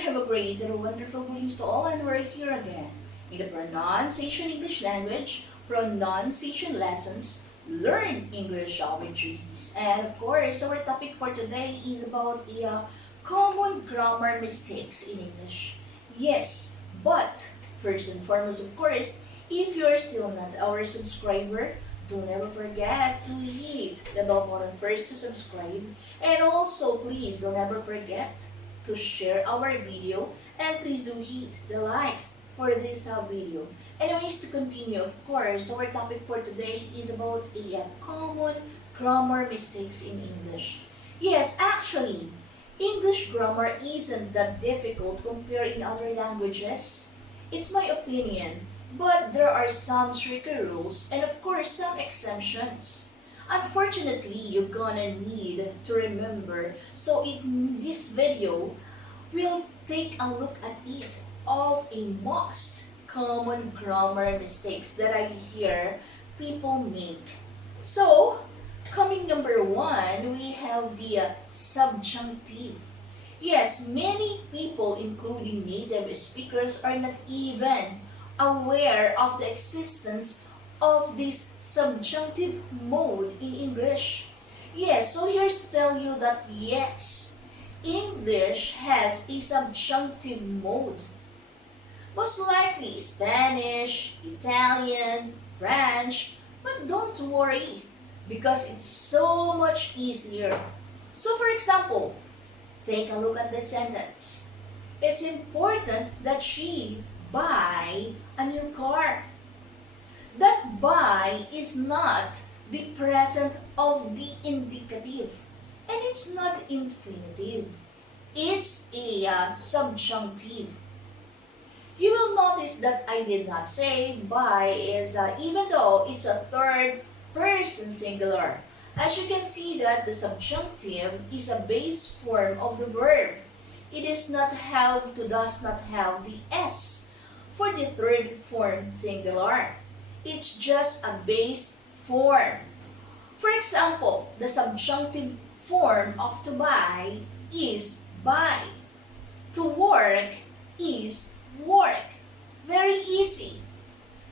have a great and wonderful greetings to all, and we're here again in the Pronunciation English Language, Pronunciation Lessons, Learn English with Judy. And of course, our topic for today is about common grammar mistakes in English. Yes, but first and foremost, of course, if you're still not our subscriber, don't ever forget to hit the bell button first to subscribe. And also, please don't ever forget to share our video, and please do hit the like for this video. Anyways, to continue, of course, our topic for today is about common grammar mistakes in English. Yes, actually, English grammar isn't that difficult compared in other languages. It's my opinion, but there are some stricter rules and of course some exemptions. Unfortunately, you're gonna need to remember, so in this video, we'll take a look at it of a most common grammar mistakes that I hear people make. So, coming number one, we have the subjunctive. Yes, many people, including native speakers, are not even aware of the existence of this subjunctive mode in English. Yes, so here's to tell you that yes, English has a subjunctive mode. Most likely Spanish, Italian, French, but don't worry because it's so much easier. So for example, take a look at this sentence. It's important that she buy a new car. That buy is not the present of the indicative, and it's not infinitive. It's a subjunctive. You will notice that I did not say buy is, even though it's a third person singular. As you can see that the subjunctive is a base form of the verb. It does not have the S for the third form singular. It's just a base form. For example, the subjunctive form of to buy is buy. To work is work. Very easy.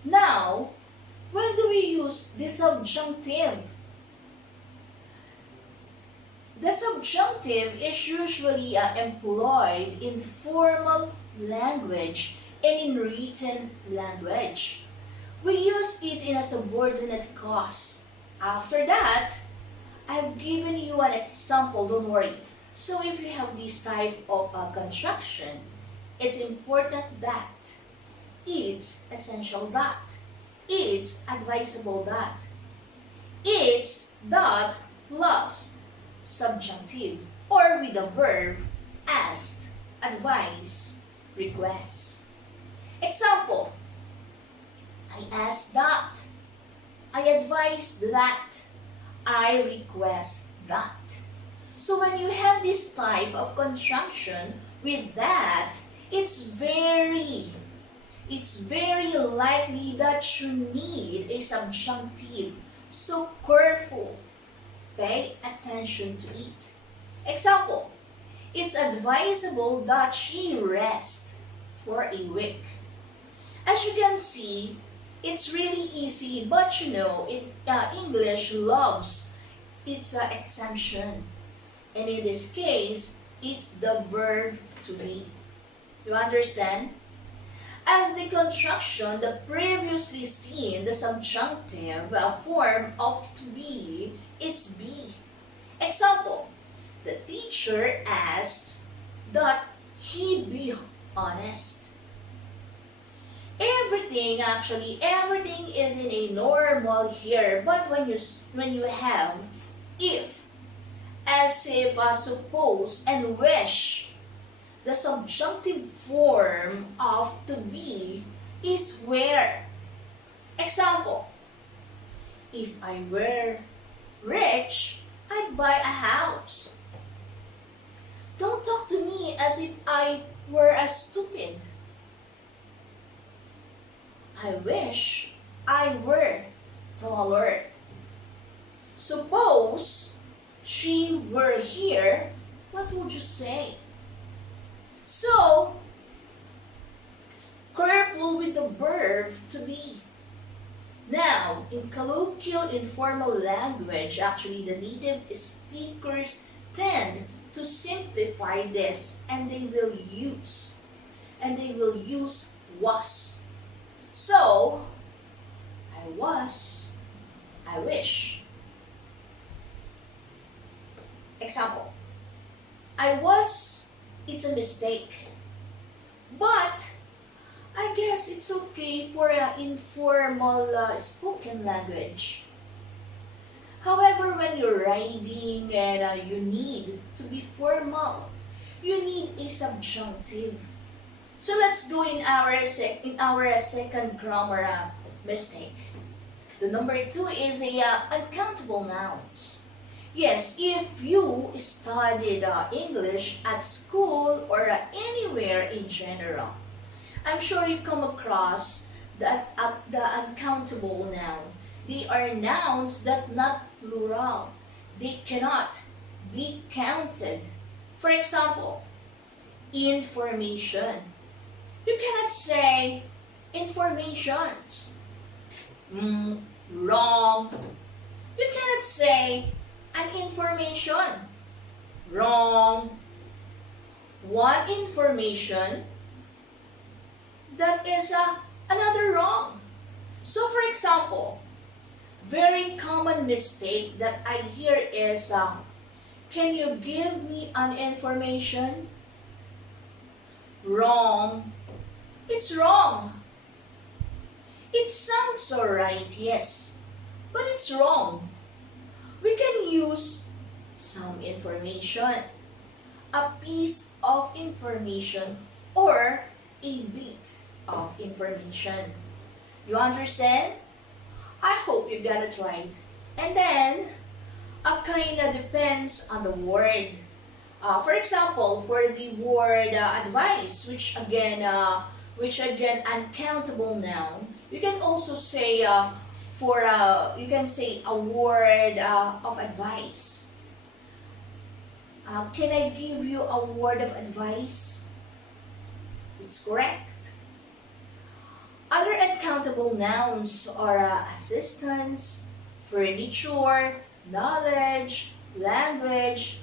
Now, when do we use the subjunctive? The subjunctive is usually employed in formal language and in written language. We use it in a subordinate clause. After that, I've given you an example, don't worry. So if you have this type of construction, it's important that, it's essential that, it's advisable that, it's that plus subjunctive or with the verb asked, advise, request. Example, I asked that, I advise that, I request that. So when you have this type of construction with that, it's very likely that you need a subjunctive. So careful. Pay attention to it. Example, it's advisable that she rest for a week. As you can see, it's really easy, but English loves its exemption. And in this case, it's the verb to be. You understand? As the construction, the previously seen, the subjunctive form of to be is be. Example, the teacher asked that he be honest. Everything is in a normal here, but when you have if, as if, suppose, and wish, the subjunctive form of to be is where. Example, if I were rich, I'd buy a house. Don't talk to me as if I were stupid. I wish I were taller. Suppose she were here, what would you say? So, careful with the verb to be. Now, in colloquial informal language, actually the native speakers tend to simplify this and they will use was. So, I was, I wish. Example, I was, it's a mistake. But, I guess it's okay for an informal spoken language. However, when you're writing and you need to be formal, you need a subjunctive. So let's go in our second grammar mistake. The number 2 is a uncountable nouns. Yes, if you studied English at school or anywhere in general, I'm sure you come across the uncountable noun. They are nouns that not plural. They cannot be counted. For example, information. You cannot say informations. Wrong. You cannot say an information. Wrong. One information, that is another wrong. So for example, very common mistake that I hear is, can you give me an information? Wrong. It's wrong. It sounds alright, yes, but it's wrong. We can use some information, a piece of information, or a bit of information. You understand? I hope you got it right. And then, kinda depends on the word. For example, for the word advice, which again uncountable noun, you can also say you can say a word of advice. Can I give you a word of advice? It's correct. Other uncountable nouns are assistance, furniture, knowledge, luggage,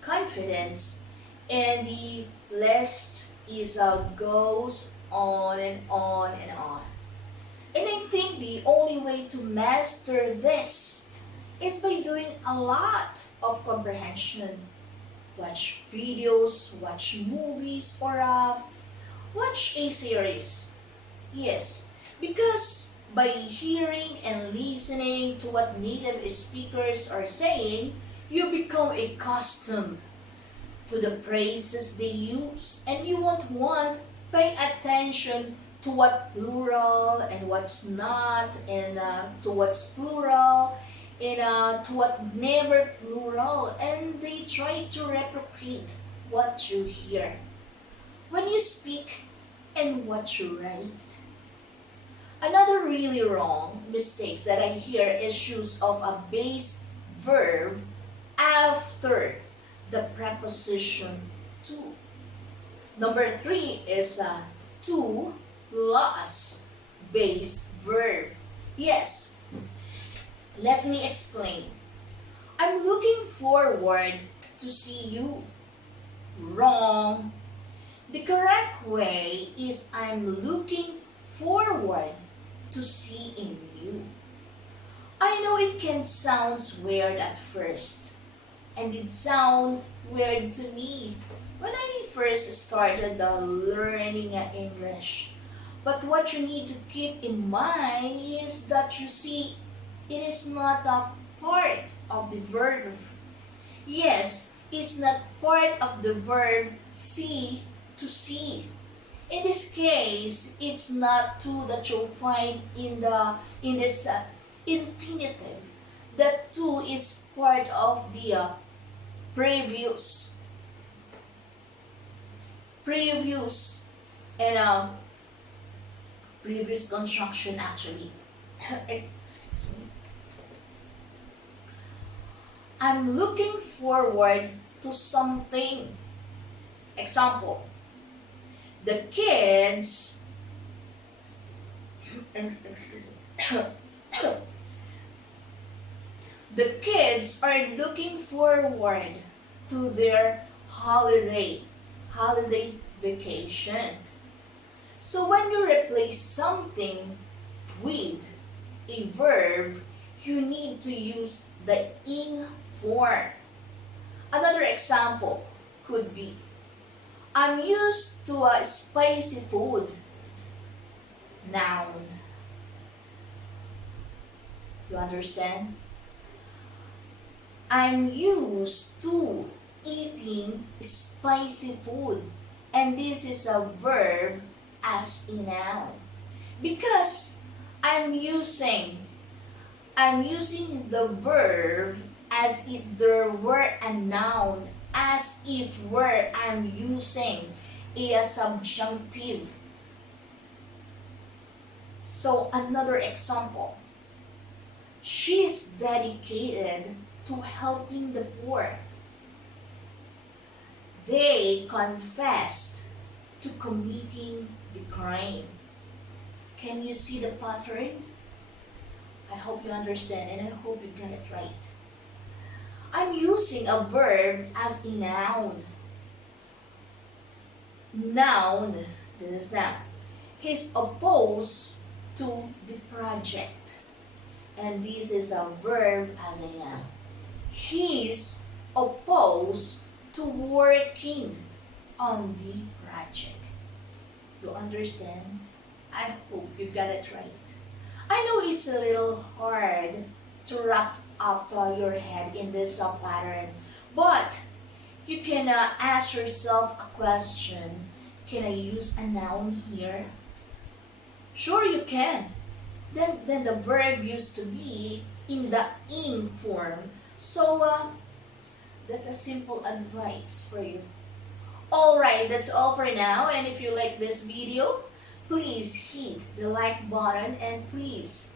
confidence, and the list goes on and on and on. And I think the only way to master this is by doing a lot of comprehension. Watch videos, watch movies, or watch a series. Yes, because by hearing and listening to what native speakers are saying, you become accustomed to the phrases they use, and you won't pay attention to what plural and what's not, and to what's plural and to what never plural, and they try to replicate what you hear when you speak and what you write. Another really wrong mistakes that I hear is use of a base verb after the preposition to. Number 3 is to plus base verb. Yes, let me explain. I'm looking forward to see you. Wrong. The correct way is I'm looking forward to seeing you. I know it can sound weird at first, and it sounded weird to me when I first started learning English. But what you need to keep in mind is that you see, it is not a part of the verb. Yes, it's not part of the verb see to see. In this case, it's not to that you'll find in this infinitive. That to is part of the previous and previous construction actually. Excuse me. I'm looking forward to something. Example, the kids, excuse me, the kids are looking forward to their holiday vacation. So when you replace something with a verb, you need to use the ing form. Another example could be, I'm used to a spicy food. Noun. You understand? I'm used to eating spicy food. And this is a verb as a noun. Because I'm using the verb as if there were a noun, as if were I'm using a subjunctive. So another example, she is dedicated to helping the poor. They confessed to committing the crime. Can you see the pattern? I hope you understand and I hope you get it right. I'm using a verb as a noun. Noun, this is noun. He's opposed to the project. And this is a verb as a noun. He's opposed to working on the project. You understand? I hope you got it right. I know it's a little hard to wrap up your head in this pattern, but you can ask yourself a question. Can I use a noun here? Sure you can. Then the verb used to be in the ing form. So that's a simple advice for you. Alright, that's all for now. And if you like this video, please hit the like button and please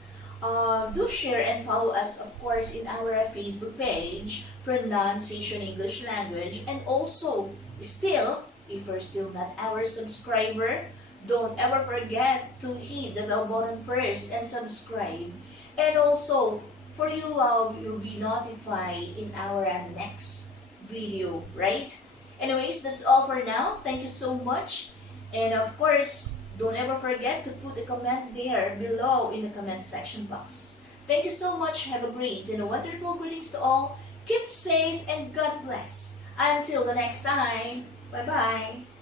do share and follow us, of course, in our Facebook page, Pronunciation English Language. And also, still, if you're still not our subscriber, don't ever forget to hit the bell button first and subscribe. And also, for you, you'll be notified in our next video, right? Anyways, that's all for now. Thank you so much. And of course, don't ever forget to put a comment there below in the comment section box. Thank you so much. Have a great and a wonderful greetings to all. Keep safe and God bless. Until the next time. Bye-bye.